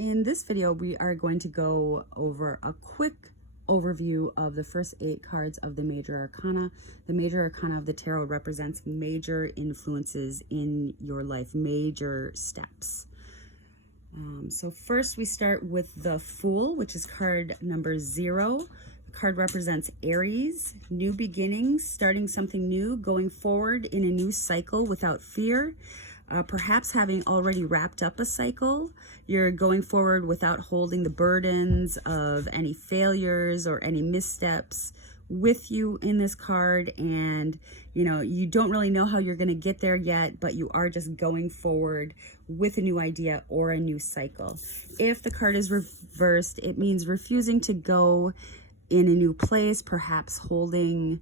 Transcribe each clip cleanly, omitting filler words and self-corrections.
In this video, we are going to go over a quick overview of the first 8 cards of the Major Arcana. The Major Arcana of the Tarot represents major influences in your life, major steps. So first we start with the Fool, which is card number 0. The card represents Aries, new beginnings, starting something new, going forward in a new cycle without fear. Perhaps having already wrapped up a cycle, you're going forward without holding the burdens of any failures or any missteps with you in this card. And you don't really know how you're going to get there yet, but you are just going forward with a new idea or a new cycle. If the card is reversed, it means refusing to go in a new place, perhaps holding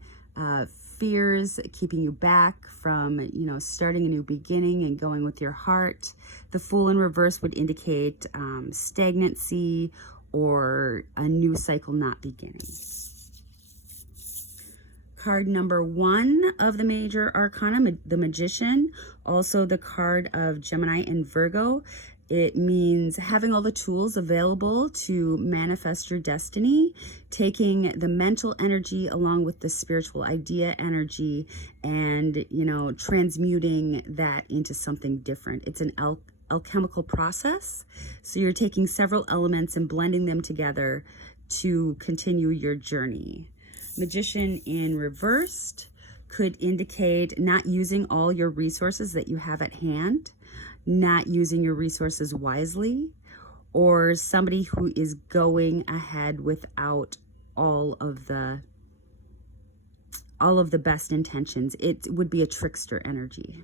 fears keeping you back from starting a new beginning and going with your heart. The Fool in reverse would indicate stagnancy or a new cycle not beginning. Card number 1 of the Major Arcana, the Magician, also the card of Gemini and Virgo. It means having all the tools available to manifest your destiny, taking the mental energy along with the spiritual idea energy and, transmuting that into something different. It's an alchemical process. So you're taking several elements and blending them together to continue your journey. Magician in reversed could indicate not using all your resources that you have at hand, not using your resources wisely, or somebody who is going ahead without all of the best intentions. It would be a trickster energy.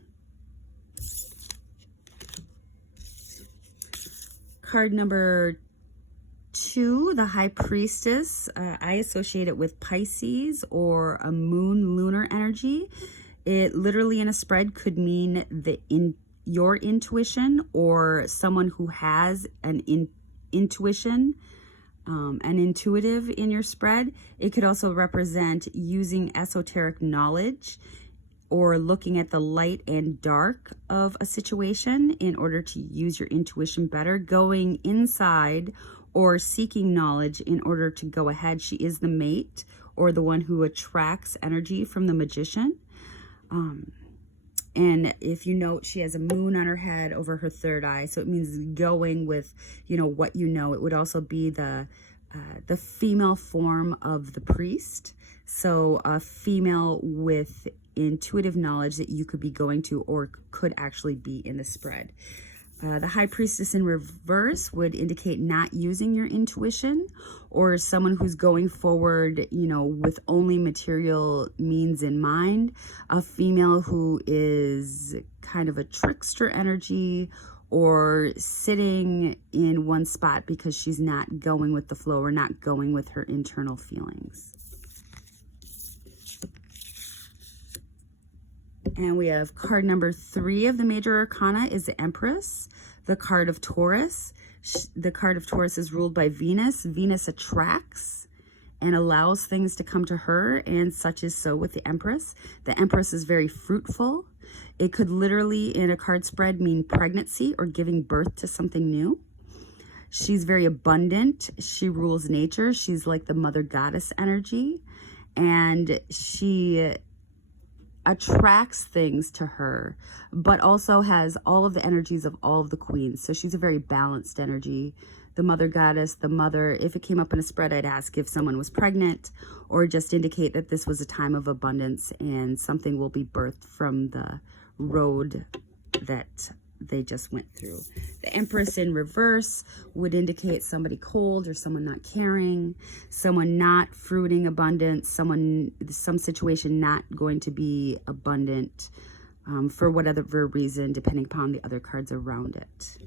Card number 2, the High Priestess. I associate it with Pisces or a moon lunar energy. It literally in a spread could mean your intuition or someone who has an intuition, an intuitive in your spread. It could also represent using esoteric knowledge or looking at the light and dark of a situation in order to use your intuition better, going inside or seeking knowledge in order to go ahead. She is the mate or the one who attracts energy from the Magician. And if you note, she has a moon on her head over her third eye. So it means going with, what you know. It would also be the female form of the priest. So a female with intuitive knowledge that you could be going to or could actually be in the spread. The High Priestess in reverse would indicate not using your intuition or someone who's going forward, with only material means in mind. A female who is kind of a trickster energy or sitting in one spot because she's not going with the flow or not going with her internal feelings. And we have card number 3 of the Major Arcana is the Empress, the card of Taurus. The card of Taurus is ruled by Venus. Venus attracts and allows things to come to her, and such is so with the Empress. The Empress is very fruitful. It could literally, in a card spread, mean pregnancy or giving birth to something new. She's very abundant. She rules nature. She's like the mother goddess energy, and she attracts things to her, but also has all of the energies of all of the queens. So she's a very balanced energy. The mother goddess, the mother, if it came up in a spread, I'd ask if someone was pregnant or just indicate that this was a time of abundance and something will be birthed from the road that they just went through. The Empress in reverse would indicate somebody cold or someone not caring, someone not fruiting abundance, some situation not going to be abundant for whatever reason, depending upon the other cards around it.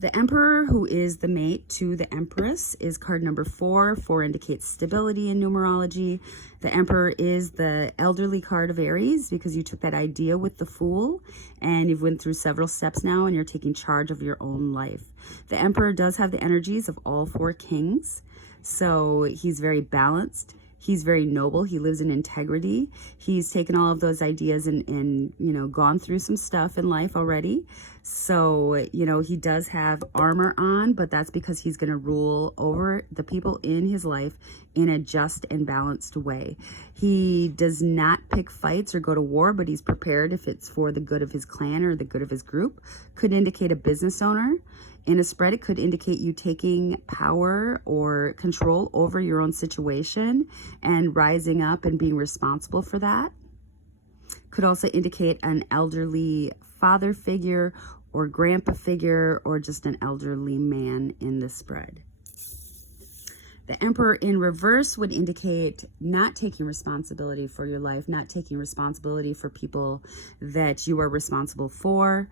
The Emperor, who is the mate to the Empress, is card number 4. 4 indicates stability in numerology. The Emperor is the elderly card of Aries because you took that idea with the Fool and you've went through several steps now and you're taking charge of your own life. The Emperor does have the energies of all 4 kings, so he's very balanced. He's very noble. He lives in integrity. He's taken all of those ideas and you know, gone through some stuff in life already. So, you know, he does have armor on, but that's because he's going to rule over the people in his life in a just and balanced way. He does not pick fights or go to war, but he's prepared if it's for the good of his clan or the good of his group. Could indicate a business owner. In a spread, it could indicate you taking power or control over your own situation and rising up and being responsible for that. Could also indicate an elderly father figure or grandpa figure or just an elderly man in the spread. The Emperor in reverse would indicate not taking responsibility for your life, not taking responsibility for people that you are responsible for,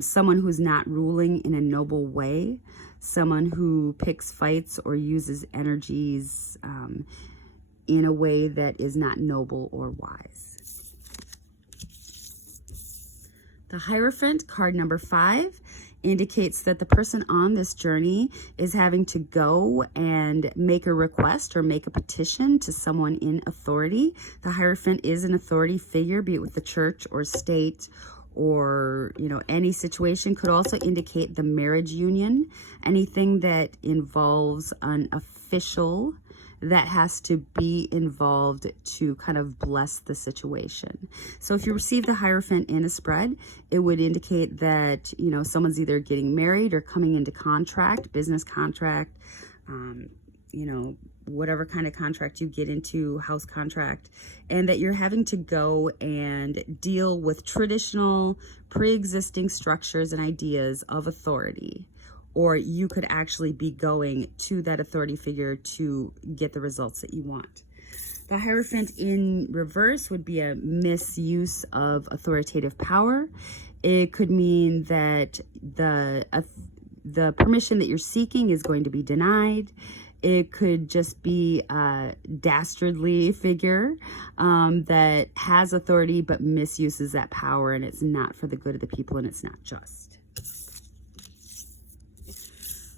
someone who's not ruling in a noble way, someone who picks fights or uses energies in a way that is not noble or wise. The Hierophant, card number 5, indicates that the person on this journey is having to go and make a request or make a petition to someone in authority. The Hierophant is an authority figure, be it with the church or state or, you know, any situation. Could also indicate the marriage union, anything that involves an official that has to be involved to kind of bless the situation. So if you receive the Hierophant in a spread, it would indicate that, you know, someone's either getting married or coming into contract, business contract, you know, whatever kind of contract you get into, house contract, and that you're having to go and deal with traditional pre-existing structures and ideas of authority. Or you could actually be going to that authority figure to get the results that you want. The Hierophant in reverse would be a misuse of authoritative power. It could mean that the permission that you're seeking is going to be denied. It could just be a dastardly figure that has authority but misuses that power, and it's not for the good of the people, and it's not just.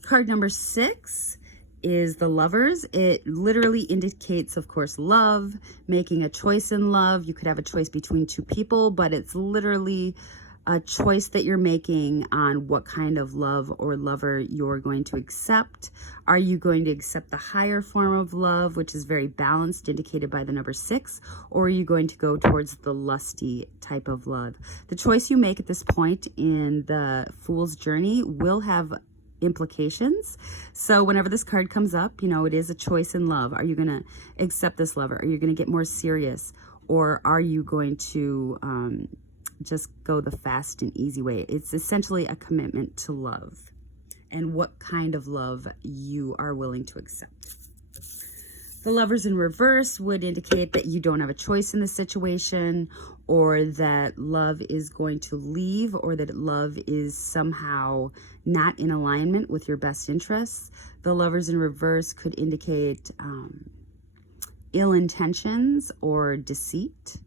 Card number 6 is the Lovers. It literally indicates, of course, love, making a choice in love. You could have a choice between two people, but it's literally a choice that you're making on what kind of love or lover you're going to accept. Are you going to accept the higher form of love, which is very balanced, indicated by the number 6, or are you going to go towards the lusty type of love? The choice you make at this point in the Fool's journey will have implications. So whenever this card comes up, you know, it is a choice in love. Are you going to accept this lover? Are you going to get more serious? Or are you going to just go the fast and easy way? It's essentially a commitment to love and what kind of love you are willing to accept. The Lovers in reverse would indicate that you don't have a choice in the situation, or that love is going to leave, or that love is somehow not in alignment with your best interests. The Lovers in reverse could indicate ill intentions or deceit.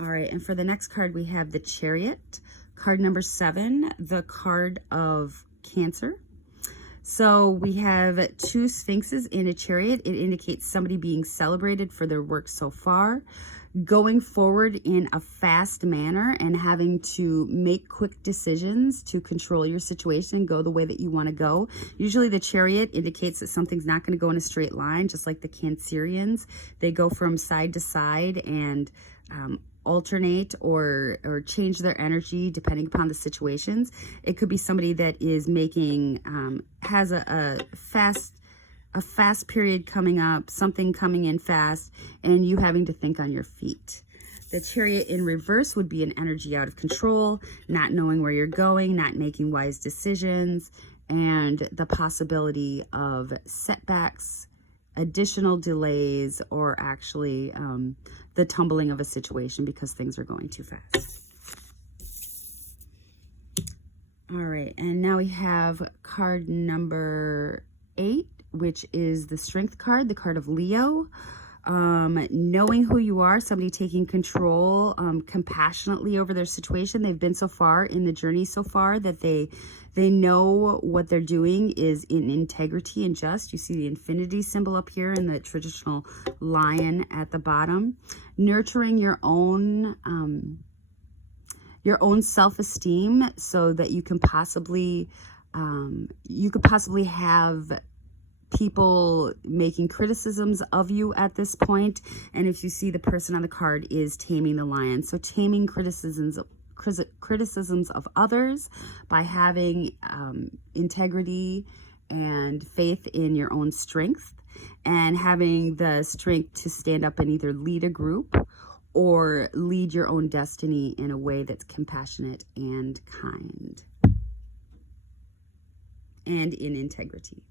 All right, and for the next card, we have the Chariot, card number 7, the card of Cancer. So we have 2 sphinxes in a chariot. It indicates somebody being celebrated for their work so far, going forward in a fast manner and having to make quick decisions to control your situation, go the way that you want to go. Usually the Chariot indicates that something's not going to go in a straight line, just like the Cancerians. They go from side to side and alternate or change their energy depending upon the situations. It could be somebody that is making has a fast period coming up, something coming in fast, and you having to think on your feet. The Chariot in reverse would be an energy out of control, not knowing where you're going, not making wise decisions, and the possibility of setbacks, additional delays, or actually the tumbling of a situation because things are going too fast. All right, and now we have card number 8, which is the Strength card, the card of Leo. knowing who you are, somebody taking control compassionately over their situation. They've been so far in the journey so far that they know what they're doing is in integrity and just. You see the infinity symbol up here and the traditional lion at the bottom. Nurturing your own self-esteem so that you can possibly have people making criticisms of you at this point. And if you see, the person on the card is taming the lion. So taming criticisms of others by having integrity and faith in your own strength, and having the strength to stand up and either lead a group or lead your own destiny in a way that's compassionate and kind and in integrity.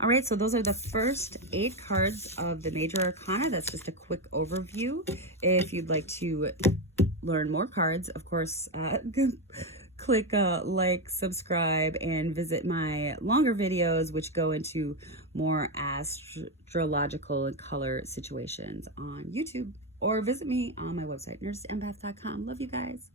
All right, so those are the first 8 cards of the Major Arcana. That's just a quick overview. If you'd like to learn more cards, of course, click like, subscribe, and visit my longer videos, which go into more astrological and color situations on YouTube. Or visit me on my website, nurseempath.com. Love you guys.